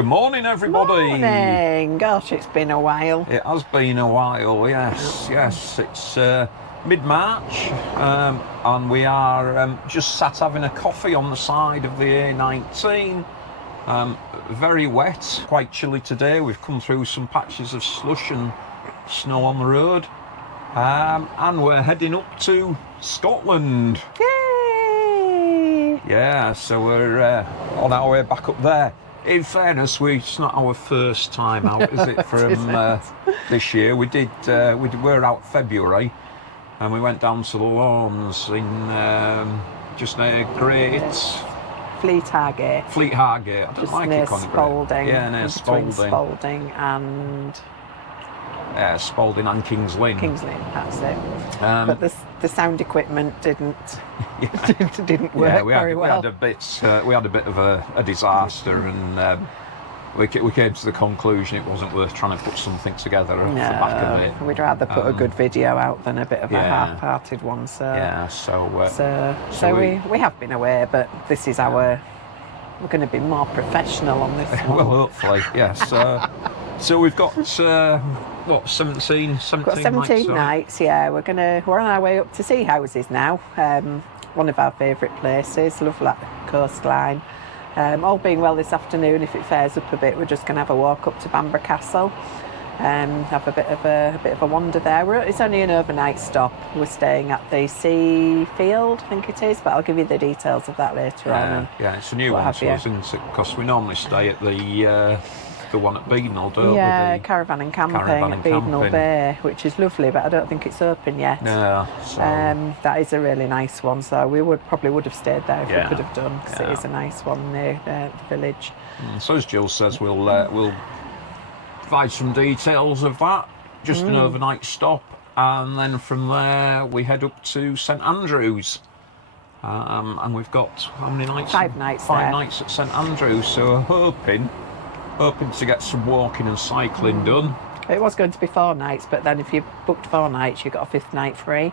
Good morning, everybody. Morning. Gosh, it's been a while. It has been a while, yes. It's mid-March, and we are just sat having a coffee on the side of the A19. Very wet, quite chilly today. We've come through some patches of slush and snow on the road, and we're heading up to Scotland. Yay! Yeah, so we're on our way back up there. In fairness, it's not our first time out, is it, from this year? We were out February, and we went down to the Lawns in just near Great Fleet Hargate. I don't just like near it. Spalding. Yeah, near Between Spalding. Spalding and Spalding and Kings Lynn. Kings Lynn, that's it. But the sound equipment didn't work very well. We had a bit of a disaster, and we came to the conclusion it wasn't worth trying to put something together off the back of it. We'd rather put a good video out than a bit of a half-hearted one. So we have been away, but this is we're going to be more professional on this one. Well, hopefully, yes. So we've got 17 nights. Yeah, we're on our way up to Seahouses now. One of our favourite places. Love that coastline. All being well this afternoon, if it fares up a bit, we're just going to have a walk up to Bamburgh Castle. Have a bit of a wander there. It's only an overnight stop. We're staying at the Seafield, I think it is, but I'll give you the details of that later on. Yeah, it's a new one to us, isn't it? Because we normally stay at the one at Budle, don't we? Yeah, Caravan and Camping at Budle Bay, which is lovely, but I don't think it's open yet. Yeah. So. That is a really nice one, so we probably would have stayed there if we could have done, because it is a nice one near the village. So as Jules says, we'll provide some details of that. Just an overnight stop, and then from there we head up to St Andrews. And we've got how many nights? 5 nights. 5 nights at St Andrews. So we're hoping to get some walking and cycling done. It was going to be 4 nights, but then if you booked 4 nights, you got a 5th night free.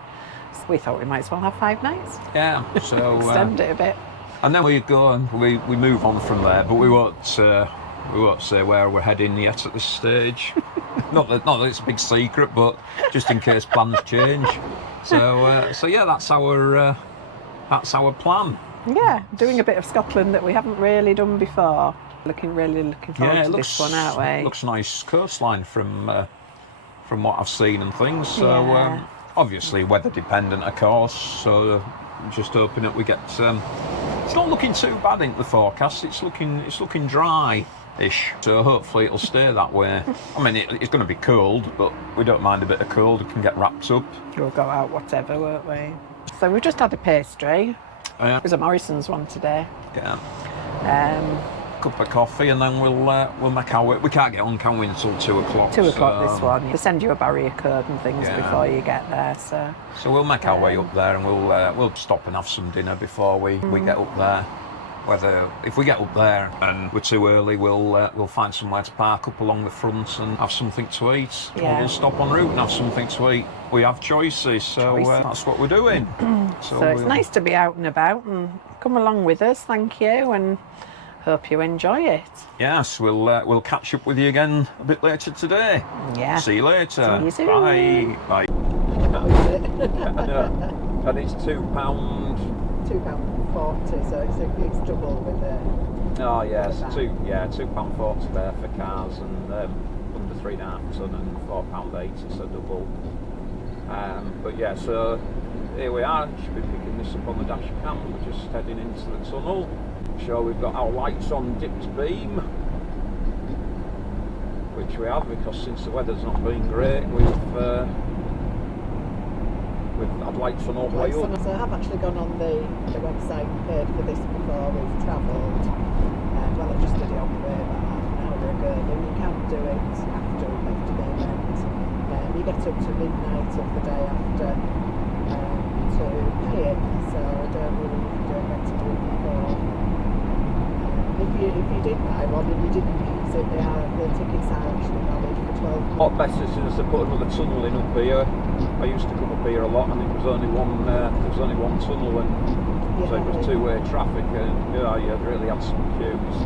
So we thought we might as well have 5 nights. Yeah, so extend it a bit. And then we go and we move on from there, but we won't say where we're heading yet at this stage. not that it's a big secret, but just in case plans change. So yeah, that's our plan. Yeah, doing a bit of Scotland that we haven't really done before. Looking forward to this one, aren't we? Looks nice coastline from what I've seen and things. So obviously weather dependent, of course. So just hoping that we get. It's not looking too bad in the forecast. It's looking dry-ish. So hopefully it'll stay that way. I mean, it's going to be cold, but we don't mind a bit of cold. We can get wrapped up. We'll go out whatever, won't we? So we've just had a pastry. It was a Morrison's one today. Yeah. Cup of coffee, and then we'll make our way. We can't get on, can we, until 2 o'clock? 2 o'clock this one. They send you a barrier code and things before you get there. So we'll make our way up there, and we'll stop and have some dinner before we get up there. If we get up there and we're too early, we'll find somewhere to park up along the front and have something to eat. Or we'll stop en route and have something to eat. We have choices, so that's what we're doing. So it's nice to be out and about, and come along with us. Thank you, and hope you enjoy it. Yes, we'll catch up with you again a bit later today. Yeah. See you later. See you soon. Bye. And it's £2. £2.40, so it's double with it. Oh yes, £2.40 there for cars, and under 3.5 tonne and £4.80, so double. But yeah, so here we are. Should be picking this up on the dash cam. We're just heading into the tunnel. Sure, we've got our lights on dipped beam, which we have, because since the weather's not been great, we've had lights on all the way up. So I have actually gone on the website and paid for this before we've travelled. Well, I just did it on the way about half an hour ago, but you can do it after we've left the event. You get up to midnight of the day after to pay it, so I don't get to do it before. If you did buy one and you didn't use it, the tickets are actually valid for 12 months. A lot better since they put another tunnel in up here. I used to come up here a lot, and it was only one tunnel, and so it was two-way traffic, and you really had some queues.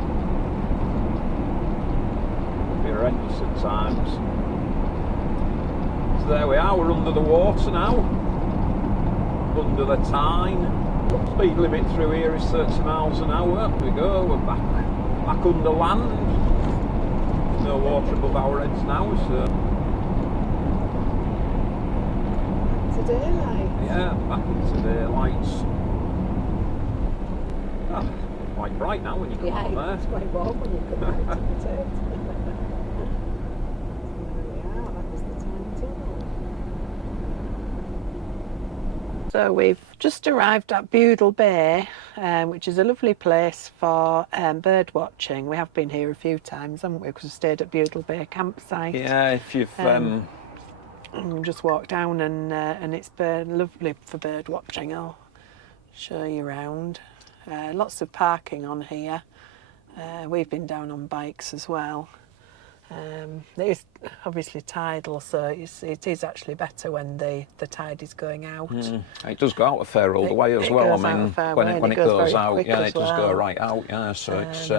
horrendous at times. So there we are, we're under the water now, under the Tyne. Speed limit through here is 30 miles an hour. Here we go, we're back under land. No water above our heads now, so... To daylight. Yeah, back into daylight. Ah, quite bright now when you come out there. It's quite warm when you come out to the tent. There we are, that was the Tyne tunnel. So we've just arrived at Budle Bay, which is a lovely place for bird watching. We have been here a few times, haven't we? Because we stayed at Budle Bay campsite. Yeah, if you've... just walk down and it's lovely for bird watching. I'll show you around. Lots of parking on here. We've been down on bikes as well. It is obviously tidal, so it is actually better when the tide is going out. It does go out a fair old way as well. I mean, when it goes out, yeah, it does go right out. Yeah, so it's.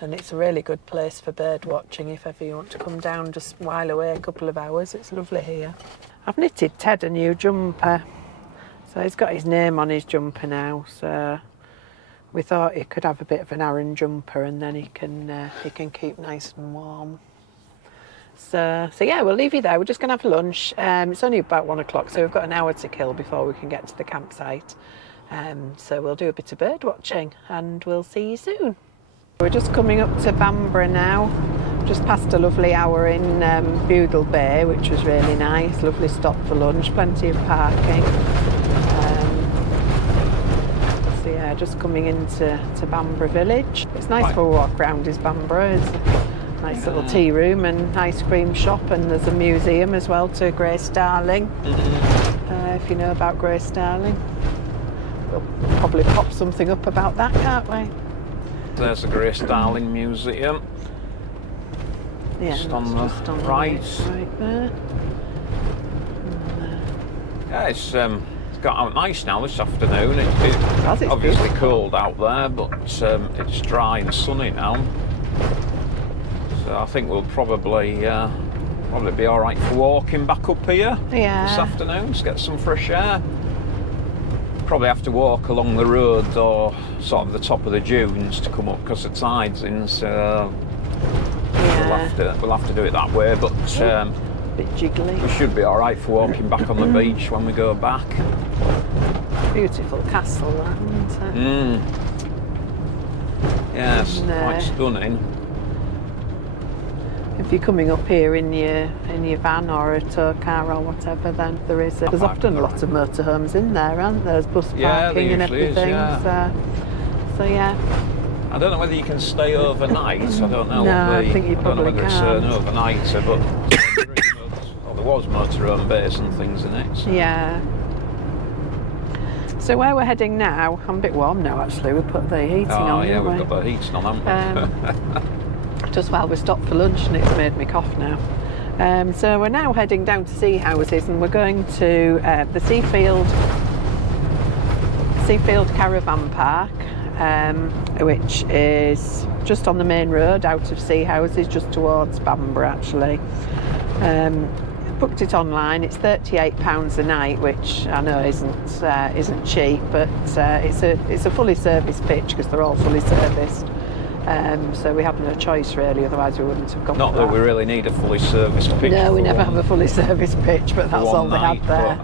And it's a really good place for bird watching if ever you want to come down, just while away a couple of hours. It's lovely here. I've knitted Ted a new jumper, so he's got his name on his jumper now. So we thought he could have a bit of an Aran jumper, and then he can keep nice and warm. So yeah, we'll leave you there. We're just going to have lunch. It's only about 1 o'clock, so we've got an hour to kill before we can get to the campsite. So we'll do a bit of bird watching, and we'll see you soon. We're just coming up to Bamburgh now. Just passed a lovely hour in Budle Bay, which was really nice. Lovely stop for lunch, plenty of parking. So yeah, just coming into Bamburgh village. It's nice for a walk round is Bamburgh. It's a nice little tea room and ice cream shop, and there's a museum as well to Grace Darling. If you know about Grace Darling. We'll probably pop something up about that, can't we? There's the Grace Darling Museum. Yeah, just on the right. Right there. Yeah, it's got out nice now this afternoon. It's obviously cold out there, but it's dry and sunny now. So I think we'll probably be all right for walking back up here this afternoon to get some fresh air. Probably have to walk along the road or sort of the top of the dunes to come up because the tide's in, so we'll have to do it that way, but a bit jiggly. We should be all right for walking back on the beach when we go back. Beautiful castle, that, isn't it? Yes, quite stunning. If you're coming up here in your van or a tow car or whatever, then there's often a lot of motorhomes in there, aren't there? There's bus parking and everything. So yeah. I don't know whether you can stay overnight. I don't know. I think you probably can. It's an overnighter, but there was motorhome bays and things in it. So. Yeah. So where we're heading now, I'm a bit warm now actually. We put the heating on. Oh yeah, we've got the heating on, haven't we? Just while we stopped for lunch, and it's made me cough now. So we're now heading down to Seahouses, and we're going to the Seafield Caravan Park, which is just on the main road out of Seahouses, just towards Bamburgh actually. Booked it online. It's £38 a night, which I know isn't cheap, but it's a fully serviced pitch because they're all fully serviced. So we have no choice really, otherwise we wouldn't have gone. Not that we really need a fully serviced pitch. No, we never have a fully serviced pitch, but that's all they had there.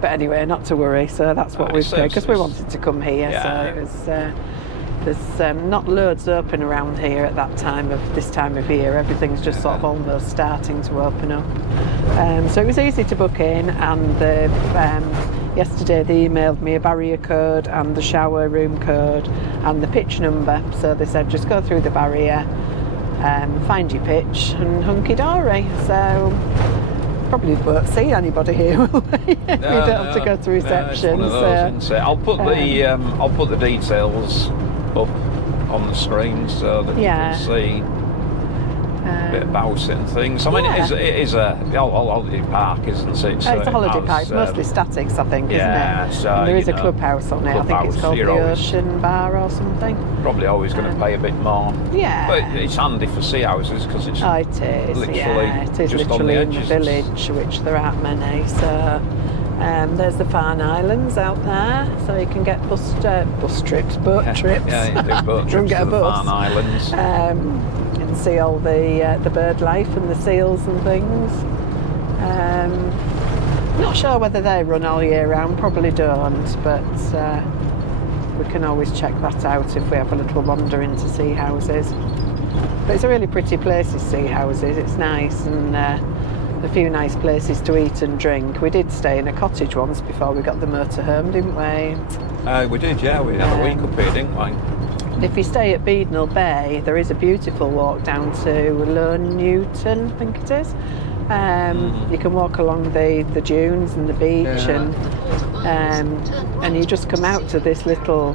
But anyway, not to worry. So that's what we've paid because we wanted to come here. Yeah. So it was. There's not loads open around here at this time of year. Everything's just sort of almost starting to open up. So it was easy to book in, and yesterday they emailed me a barrier code and the shower room code and the pitch number. So they said just go through the barrier, find your pitch, and hunky-dory. So probably won't see anybody here, will we? We don't have to go to reception. It's one of those, I'll put the details up on the screen so that you can see. bit about it and things. I mean, yeah. it is a holiday park, isn't it? It's a holiday park. It's mostly statics, I think, yeah, isn't it? so, and there is you a know, clubhouse on it. I think it's clubhouse, called the you're always- Ocean Bar or something. Probably always going to pay a bit more. Yeah. But it's handy for Seahouses because it's Oh, it is. literally Yeah, it is just on literally the in the edges. village, which there aren't many. So there's the Farne Islands out there, so you can get boat trips. Yeah, you do boat You can trips get to a the bus. Farne Islands. And see all the bird life and the seals and things. Not sure whether they run all year round, probably don't, but we can always check that out if we have a little wander into Seahouses. But it's a really pretty place, is Seahouses. It's nice, and a few nice places to eat and drink. We did stay in a cottage once before we got the motorhome, didn't we? We did, yeah. We had a week up here, didn't we? If you stay at Budle Bay, there is a beautiful walk down to Lone Newton, I think it is. You can walk along the dunes and the beach, Yeah. and you just come out to this little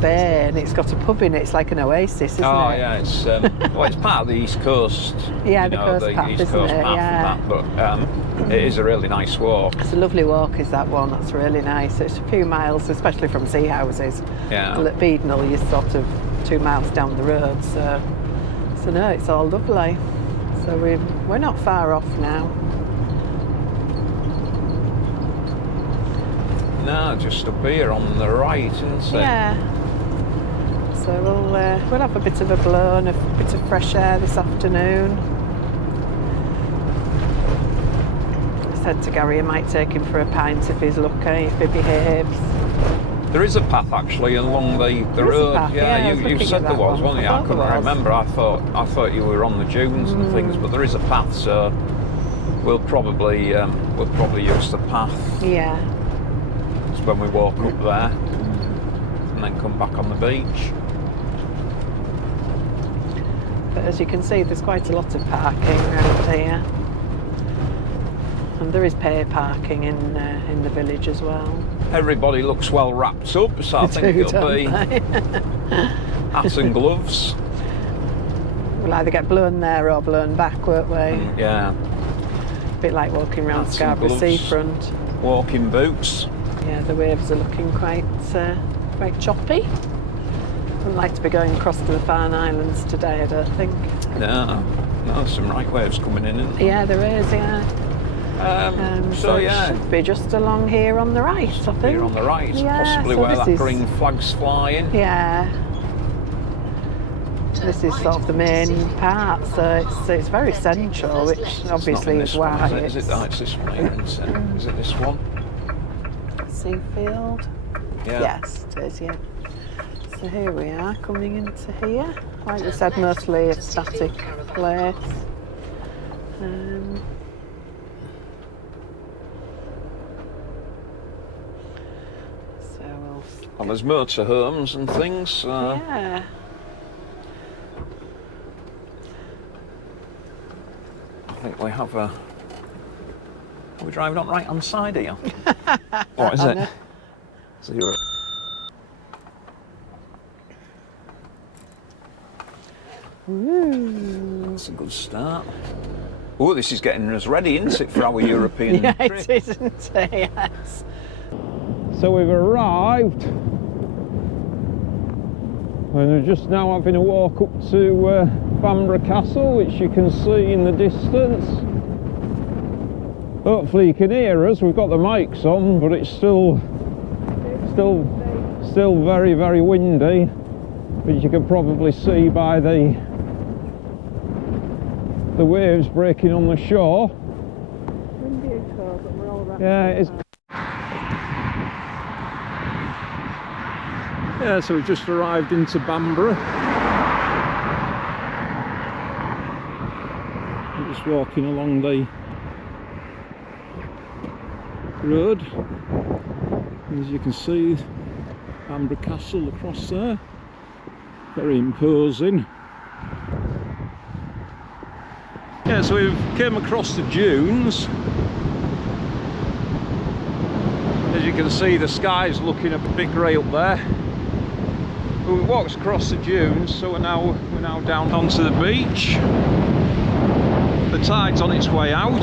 bay, and it's got a pub in it. It's like an oasis, isn't Oh it? yeah, it's well, it's part of the East Coast. Yeah, you the know, coast the path, East isn't Coast it? path Yeah. and that, but it is a really nice walk. It's a lovely walk, is that one? That's really nice. It's a few miles, especially from Seahouses. Yeah. And at Budle, you're sort of 2 miles down the road, so no, it's all lovely. So we're not far off now. No, just up here on the right, isn't it? Yeah. So we'll have a bit of a blow and a bit of fresh air this afternoon. I said to Gary I might take him for a pint if he's lucky, if he behaves. There is a path actually along the There is a road. path, yeah, I was you looking said at there that was, one. wasn't I you? I thought there couldn't was. remember. I thought you were on the dunes and things, but there is a path, so we'll probably use the path. Yeah. It's when we walk up there and then come back on the beach. But as you can see, there's quite a lot of parking around here. And there is pay parking in the village as well. Everybody looks well wrapped up, so I think Do, it'll be don't they? hats and gloves. We'll either get blown there or blown back, won't we? Yeah, A bit like walking around Hats and Scarborough gloves. seafront. walking boots. Yeah, the waves are looking quite choppy. Wouldn't like to be going across to the Farne Islands today, I don't think. No, there's some right waves coming in, isn't there? Yeah, there is, yeah. So it yeah, should be just along here on the right, I think. here on the right, Yeah, possibly so where this that is- green flag's flying. Yeah. This is sort of the main part, so it's very central, which It's obviously not in is this why one, is it? It's this one here, isn't it? Is it this one? Seafield. Yeah. Yes, it is, yeah. So here we are, coming into here. Like we said, mostly a static place. So we'll... And there's motorhomes and things. Yeah. I think we have a... Are we driving on the right hand side here? What is it? 0. Ooh. That's a good start. Oh, this is getting us ready, isn't it, for our European Yeah, trip? it is, isn't it? Yes. So we've arrived, and we're just now having a walk up to Bamburgh Castle, which you can see in the distance. Hopefully you can hear us. We've got the mics on, but it's still very, very windy, which you can probably see by the waves breaking on the shore. Windy and cold, but we're all right. Yeah, it is. Yeah, so we've just arrived into Bamburgh. I'm just walking along the road. As you can see, Bamburgh Castle across there. Very imposing. Yeah, so we came across the dunes. As you can see, the sky's looking a bit grey up there. we walked across the dunes, so we're now down onto the beach. The tide's on its way out,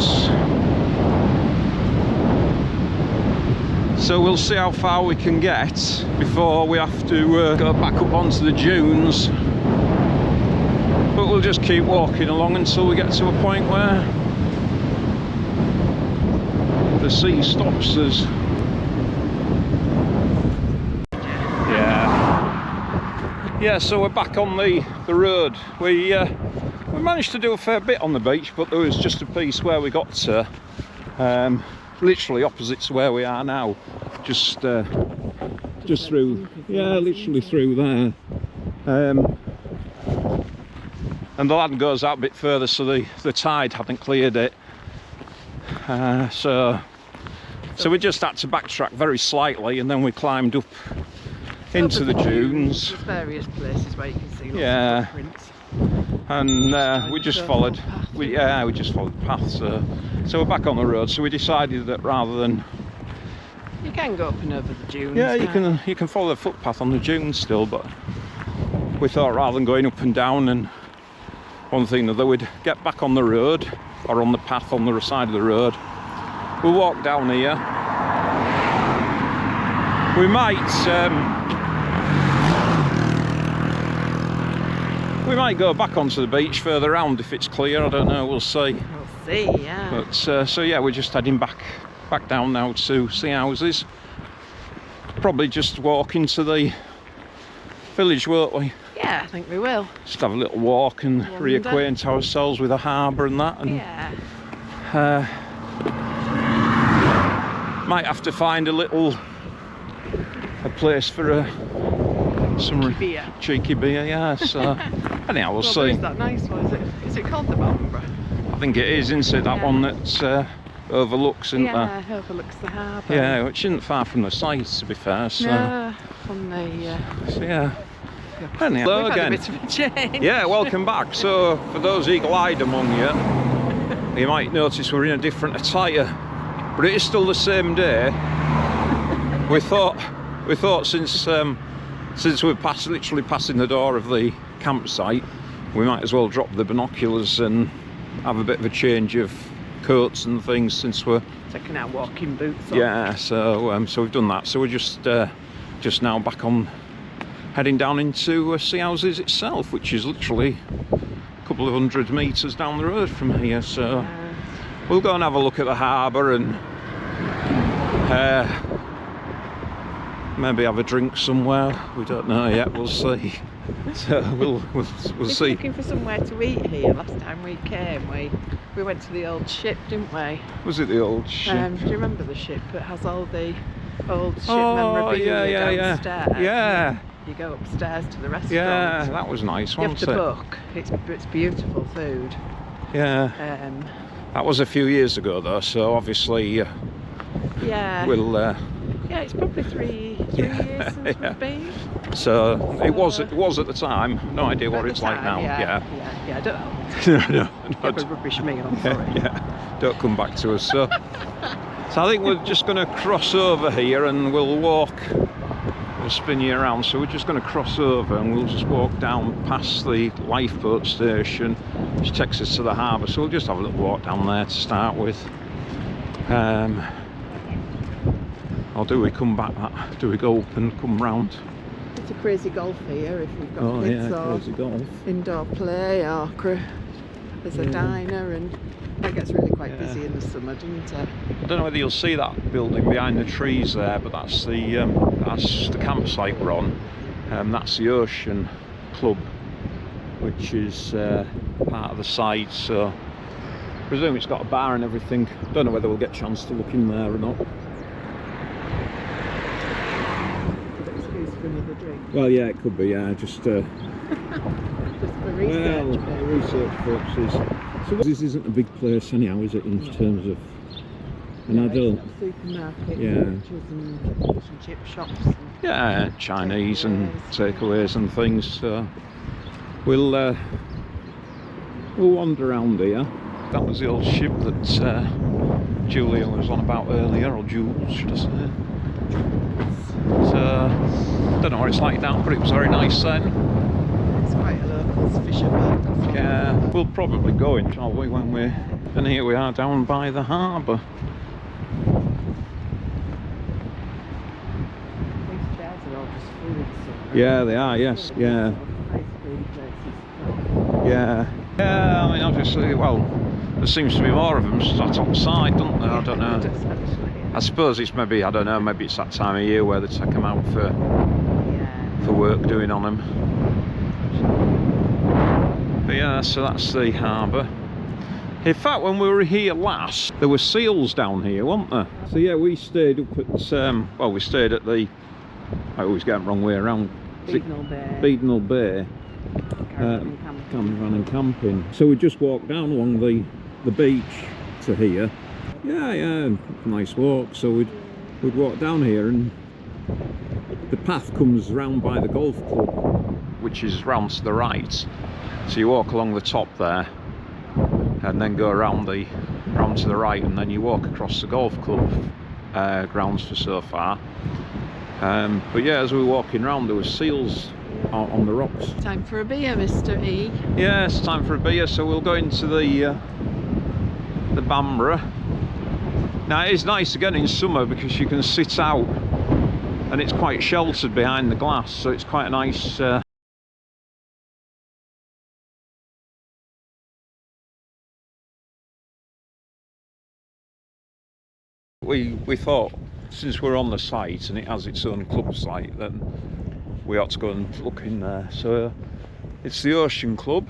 so we'll see how far we can get before we have to go back up onto the dunes. But we'll just keep walking along until we get to a point where the sea stops us. Yeah, so we're back on the road. We managed to do a fair bit on the beach, but there was just a piece where we got to, literally opposite to where we are now, just through, yeah, literally through there. And the land goes out a bit further, so the tide hadn't cleared it. So we just had to backtrack very slightly, and then we climbed up into the dunes. There's various places where you can see lots Yeah. of footprints. And we just followed. We just followed the path. So we're back on the road. So we decided that rather than You can go up and over the dunes. you can follow the footpath on the dunes still, but we thought rather than going up and down and one thing that we'd get back on the road or on the path on the side of the road. We'll walk down here. We might go back onto the beach further round if it's clear. I don't know. We'll see. We'll see, yeah. But so yeah, we're just heading back down now to Seahouses. Probably just walk into the village, won't we? Yeah, I think we will. Just have a little walk and reacquaint ourselves with the harbour and that. And Yeah. might have to find a place for some beer. Cheeky beer, yeah. So anyhow, we'll see. Is that nice one? Is it called the Bamburgh? I think it is, isn't it? That one that overlooks, isn't there? Yeah, overlooks the harbour. Yeah, which isn't far from the site, to be fair. So, No, from the. so yeah. Anyhow, hello we've again. had a bit of a change. Yeah, welcome back. So, for those eagle-eyed among you, you might notice we're in a different attire, but it is still the same day. We thought since we're literally passing the door of the campsite, we might as well drop the binoculars and have a bit of a change of coats and things since we're Taking our walking boots off. yeah. So we've done that. So we're just now back on, heading down into Seahouses itself, which is literally a couple of 100 metres down the road from here. So we'll go and have a look at the harbour and maybe have a drink somewhere. We don't know yet. We'll see. So we'll see. Looking for somewhere to eat here. Last time we came, we went to the old ship, didn't we? Was it the old ship? Do you remember the ship? It has all the old ship memorabilia downstairs. Yeah. You go upstairs to the restaurant. Yeah, that was nice, You have wasn't to it? book. It's beautiful food. Yeah. That was a few years ago though, so obviously Yeah. we'll Yeah, it's probably three years since we've been. so it was at the time. No idea what At it's the like now. time, Yeah. I don't know. No, Give a rubbish me on, sorry. yeah. Don't come back to us. So I think we're just going to cross over here and we'll walk. We'll spin you around. So we're just going to cross over and we'll just walk down past the lifeboat station, which takes us to the harbour. So we'll just have a little walk down there to start with. Or do we come back? Do we go up and come round? It's a crazy golf here if you've got kids or crazy golf. indoor play or there's a diner, and that gets really quite busy in the summer, doesn't it? I don't know whether you'll see that building behind the trees there, but that's the campsite we're on. That's the Ocean Club, which is part of the site. So I presume it's got a bar and everything. Don't know whether we'll get a chance to look in there or not. Excuse for another drink. Well, yeah, it could be. Yeah, just Just for research. research purposes. So this isn't a big place anyhow, is it? In terms of, and I don't. Supermarket, Yeah. butchers and fish and chip shops. And Yeah, Chinese and takeaways and things. So we'll wander around here. That was the old ship that Julia was on about earlier, or Jules, should I say? So don't know what it's like now, but it was very nice then. It's quite a local fisherman. Yeah, we'll probably go in, shall we, when we're... And here we are down by the harbour. These chairs are all just food. Yeah, they are, yes, yeah. Ice cream places. Yeah. Yeah, I mean, obviously, well, there seems to be more of them sat on side, don't there? I don't know. I suppose it's maybe, I don't know, maybe it's that time of year where they take them out for work doing on them. But yeah, so that's the harbour. In fact, when we were here last, there were seals down here, weren't there? So yeah, we stayed up at, well, we stayed at the, I always get it wrong way around. Budle Bay. Caravan and camping. So we just walked down along the beach to here. Yeah, nice walk. So we'd walk down here, and the path comes round by the golf club, which is round to the right. So you walk along the top there, and then go round to the right, and then you walk across the golf club grounds for so far. But yeah, as we were walking round, there were seals on the rocks. Time for a beer, Mr. E. Yeah, it's time for a beer, so we'll go into the Bamburgh. Now it is nice again in summer because you can sit out and it's quite sheltered behind the glass, so it's quite a nice we thought, since we're on the site and it has its own club site, then we ought to go and look in there. So it's the Ocean Club.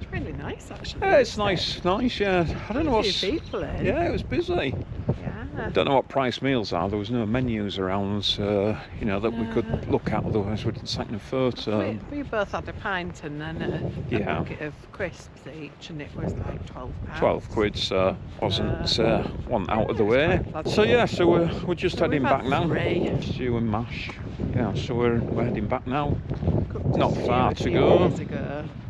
It's really nice, actually. Yeah, it's nice, yeah. I don't know what's... people in. Yeah, it was busy. Yeah. Don't know what price meals are. There was no menus around, you know, that we could look at, otherwise we'd taken a photo. We both had a pint and then a bucket of crisps each, and it was like £12. 12 quid, so wasn't out of the way. So yeah, so we're just heading back now. Stew and mash. Yeah, so we're heading back now. Not far to go.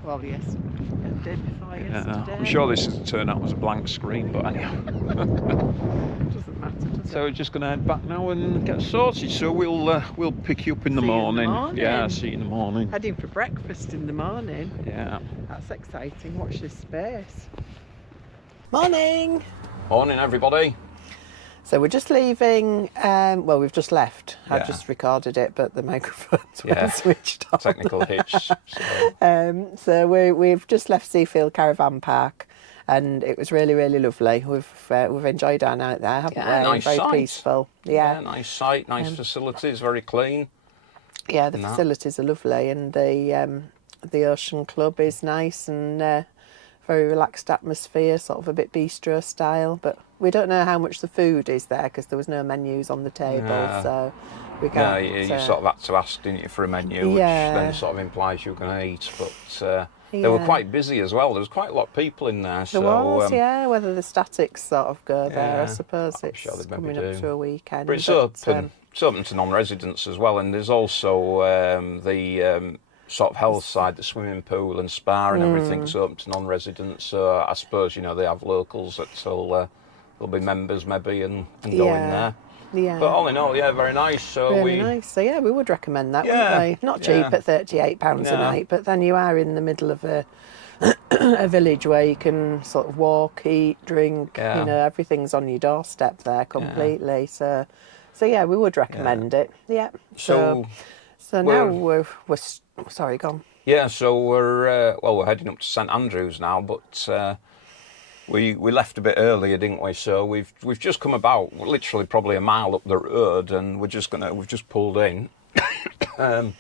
Well, yes, it did before yesterday. I'm sure this will turn out as a blank screen, but anyhow. Doesn't matter, does it? So we're just going to head back now and get sorted. So we'll pick you up in the morning. Yeah, see you in the morning. Heading for breakfast in the morning. Yeah. That's exciting. Watch this space. Morning. Morning, everybody. So we're just leaving, well, we've just left. I just recorded it, but the microphones weren't switched on. Technical hitch. So we've just left Seafield Caravan Park, and it was really, really lovely. We've enjoyed our night there, haven't we? Nice very site. Peaceful. Yeah, nice site, nice facilities, very clean. Yeah, the facilities are lovely, and the Ocean Club is nice and very relaxed atmosphere, sort of a bit bistro style, but we don't know how much the food is there because there was no menus on the table, so we can't... Yeah, you sort of had to ask, didn't you, for a menu, which then sort of implies you were going to eat, but they were quite busy as well. There was quite a lot of people in there. There was, whether the statics sort of go there, I suppose it's sure coming up to a weekend. But it's open to non-residents as well, and there's also the sort of health side, the swimming pool and spa and everything's open to non-residents, so I suppose, you know, they have locals that will be members maybe and go in there. Yeah. But all in all, very nice. So really nice. So yeah, we would recommend that, wouldn't we? Not cheap at £38 a night, but then you are in the middle of a village where you can sort of walk, eat, drink, you know, everything's on your doorstep there completely. So yeah, we would recommend it. Yeah. So now we're sorry, go on. Yeah, so we're heading up to St Andrews now, but we left a bit earlier, didn't we? So we've just come about literally probably a mile up the road, and we've just pulled in, and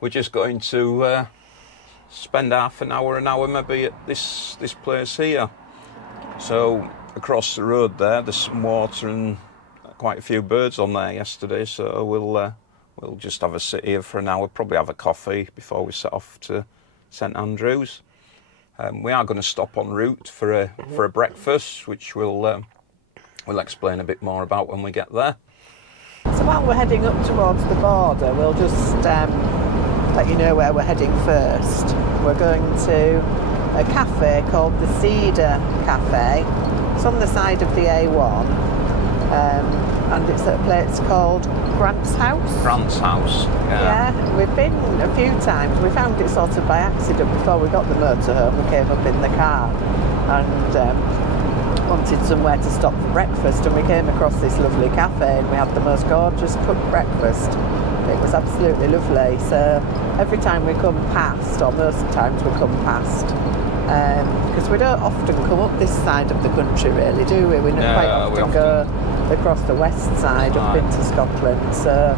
we're just going to spend half an hour maybe at this place here. So across the road there's some water and quite a few birds on there yesterday. So we'll just have a sit here for an hour, probably have a coffee before we set off to St Andrews. We are going to stop en route for a breakfast, which we'll explain a bit more about when we get there. So while we're heading up towards the border, we'll just let you know where we're heading first. We're going to a cafe called the Cedar Cafe. It's on the side of the A1, and it's at a place called Grant's house. Grant's house. Yeah. Yeah, we've been a few times. We found it sort of by accident before we got the motorhome. We came up in the car and wanted somewhere to stop for breakfast, and we came across this lovely cafe and we had the most gorgeous cooked breakfast. It was absolutely lovely. So every time we come past, or most times we come past, because we don't often come up this side of the country really, do we? We don't quite often go across the west side up into Scotland. So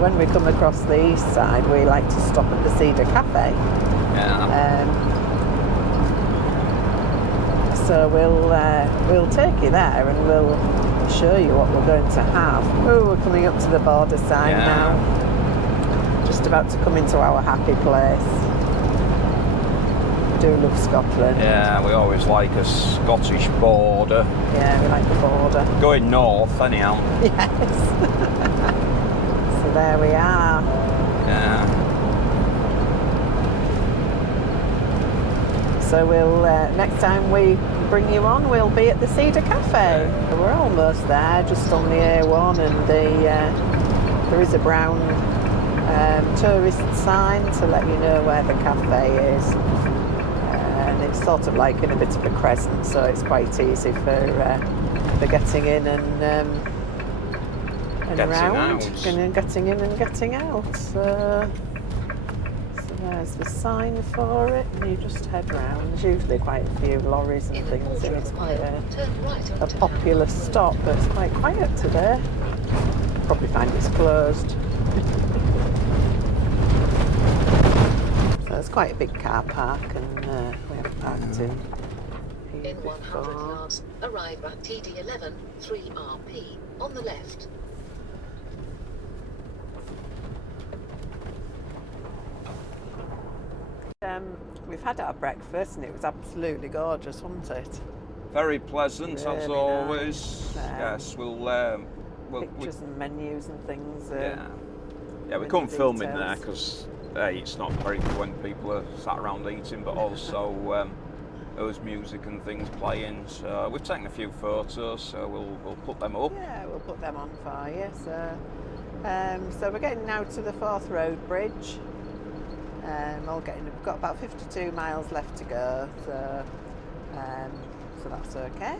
when we come across the east side, we like to stop at the Cedar Cafe. Yeah. So we'll take you there and we'll show you what we're going to have. Oh, we're coming up to the border side now. Just about to come into our happy place. We do love Scotland. Yeah, we always like a Scottish border. Yeah, we like the border. Going north, anyhow. Yes. So there we are. Yeah. So we'll next time we bring you on, we'll be at the Cedar Cafe. We're almost there, just on the A1, and there is a brown tourist sign to let you know where the cafe is. And it's sort of like in a bit of a crescent, so it's quite easy for getting in and around, and getting in and getting out. So there's the sign for it, and you just head round. There's usually quite a few lorries and things, and it's quite a popular stop, but it's quite quiet today. Probably find it's closed. So it's quite a big car park, and we have parked in here In 100 yards, arrive at TD11 3RP on the left. We've had our breakfast and it was absolutely gorgeous, wasn't it? Very pleasant, Really as always. nice. Yes, we'll Pictures and menus and things. yeah, we couldn't film in there because it's not very good when people are sat around eating, but also there was music and things playing. So we've taken a few photos, so we'll put them up. Yeah, we'll put them on for you. So we're getting now to the Forth Road Bridge. We've got about 52 miles left to go, so that's okay.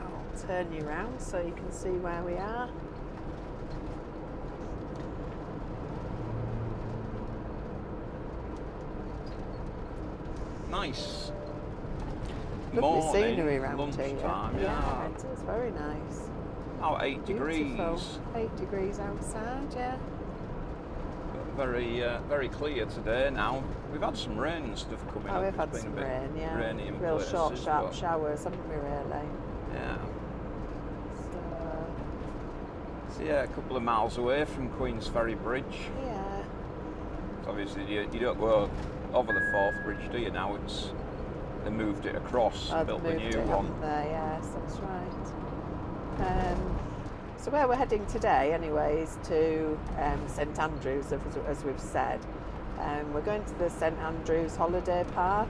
I'll turn you around so you can see where we are. Nice. Lovely scenery around here. Lunchtime, Yeah, it is very nice. Oh, 8 degrees. 8 degrees outside, yeah. Very clear today now. We've had some rain and stuff coming up. We've It's had been some a bit rain, yeah. rainy in Real places, short, sharp but showers, haven't we, really? yeah. So, So yeah, a couple of miles away from Queen's Ferry Bridge. yeah. Obviously, you don't go over the Forth Bridge, do you? Now they moved it across, built the new one. Yes, that's right. So where we're heading today, anyway, is to St Andrews, as we've said. We're going to the St Andrews Holiday Park,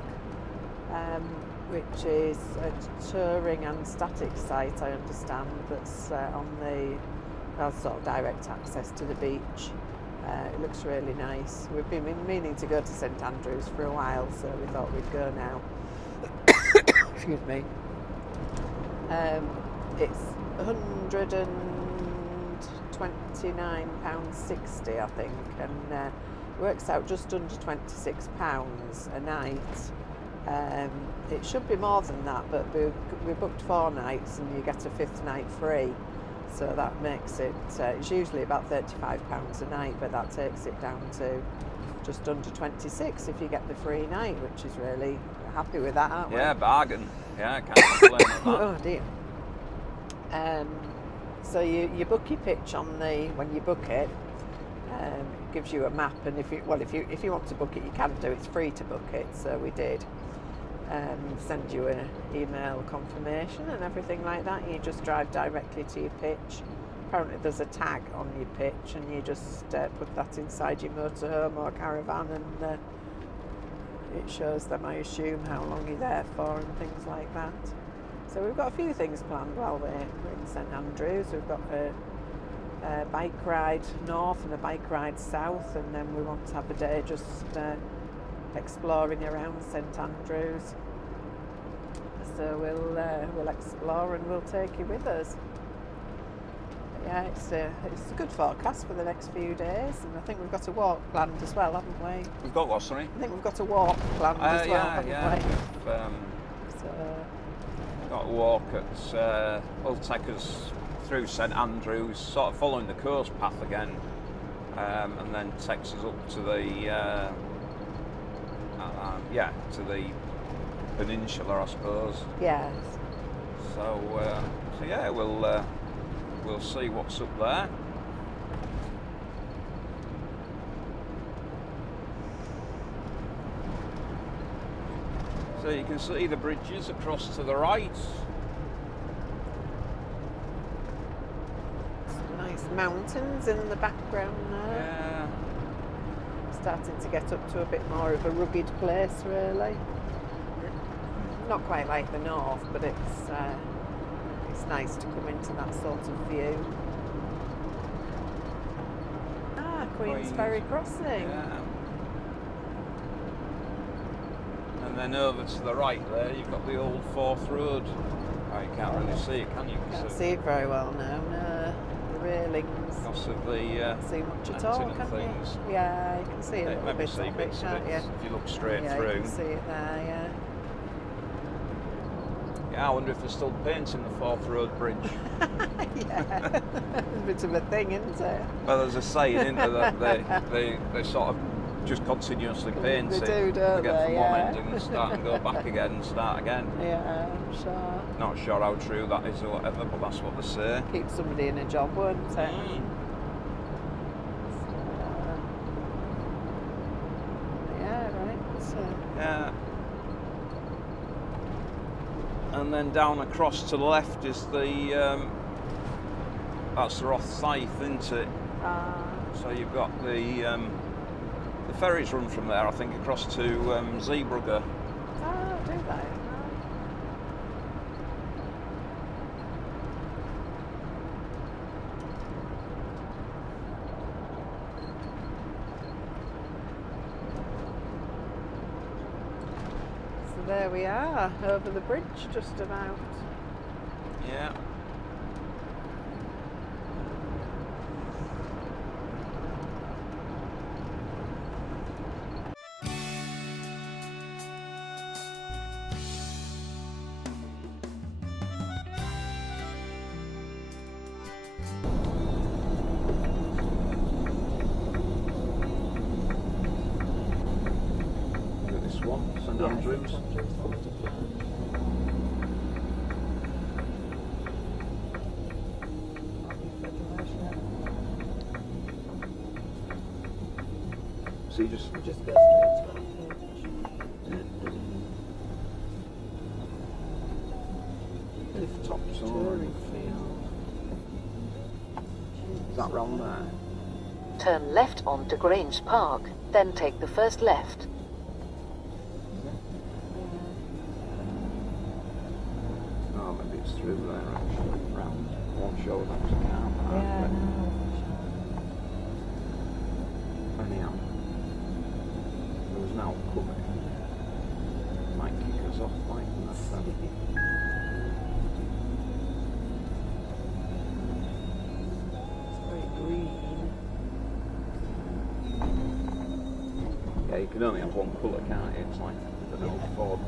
which is a touring and static site, I understand, that's has sort of direct access to the beach. It looks really nice. We've been meaning to go to St Andrews for a while, so we thought we'd go now. Excuse me. It's £129.60, I think, and works out just under £26 a night. It should be more than that, but we booked 4 nights and you get a 5th night free, so that makes it, it's usually about £35 a night, but that takes it down to just under 26 if you get the free night, which is really happy with that, aren't we? Yeah, bargain. Yeah, can't complain at that. Oh dear. So you book your pitch when you book it. It gives you a map, and if you want to book it, you can do. It's free to book it, so we did. Send you an email confirmation and everything like that. You just drive directly to your pitch. Apparently there's a tag on your pitch, and you just put that inside your motorhome or caravan, and it shows them, I assume, how long you're there for and things like that. So we've got a few things planned while we're St Andrews. We've got a bike ride north and a bike ride south, and then we want to have a day just exploring around St Andrews. So we'll explore and we'll take you with us. Yeah, it's a good forecast for the next few days, and I think we've got a walk planned as well, haven't we? We've got what, sorry? I think we've got a walk planned as well, haven't we? We've got a walk at, will take us through St Andrews, sort of following the coast path again, and then takes us up to the to the peninsula, I suppose. Yes. So yeah, we'll see what's up there. So you can see the bridges across to the right. Some nice mountains in the background there. Yeah. Starting to get up to a bit more of a rugged place, really. Not quite like the north, but it's nice to come into that sort of view. Queen's Ferry Crossing. Yeah. And then over to the right there, you've got the old Forth Road. Oh, you can't really see it, can you? Can't see it very well now. No, the railings. Because of the Can't see much at all, antenna can things. you? Yeah, you can see a little Maybe bit see of it, bits of can't it you? if you look straight Yeah, through. you can see it there, yeah. Yeah, I wonder if they're still painting the Forth Road Bridge. Yeah, it's a bit of a thing, isn't it? Well, there's a saying, isn't there, that they sort of just continuously paint They it. do, don't get from they? one Yeah. end and start and go back again and start again. Yeah, I'm sure. Not sure how true that is or whatever, but that's what they say. Keep somebody in a job, won't it? Yeah, right. So, Yeah. And then down across to the left is the that's the Rothscythe, isn't it? So you've got the ferries run from there, I think, across to Zeebrugge. do they? So there we are, over the bridge just about. Yeah. Look at this one, St Andrews. So you just Just go straight to that page. Cliff tops touring field. Is that round there? Turn left onto Grange Park, then take the first left. Oh, maybe it's through there actually. Round. Won't show that was a car park. Yeah, but anyhow, there was now coming. Might kick us off like that. It's very green. Yeah, you can only have one colour, can't you? It's like an old Ford.